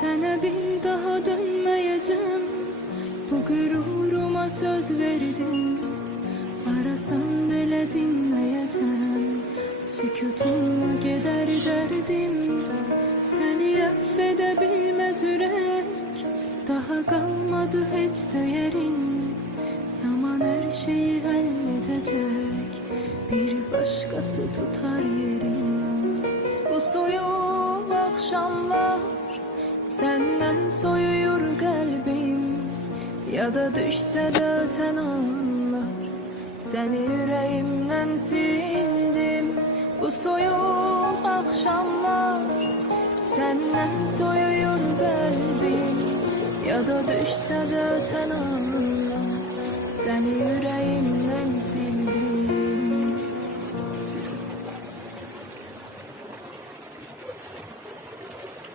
Sana bir daha dönmeyeceğim. Bu gururuma söz verdim. Arasan bile dinmeyeceğim. Sükutumla gider derdim. Seni affedebilmez yürek. Daha kalmadı hiç değerin. Zaman her şeyi halledecek. Bir başkası tutar yerin. Bu soyup akşamlar senden soyuyor kalbim. Ya da düşse de öten anlar seni yüreğimden sildim. Bu soyup akşamlar senden soyuyor kalbim. Ya da düşse de öten anlar seni yüreğimden sildim.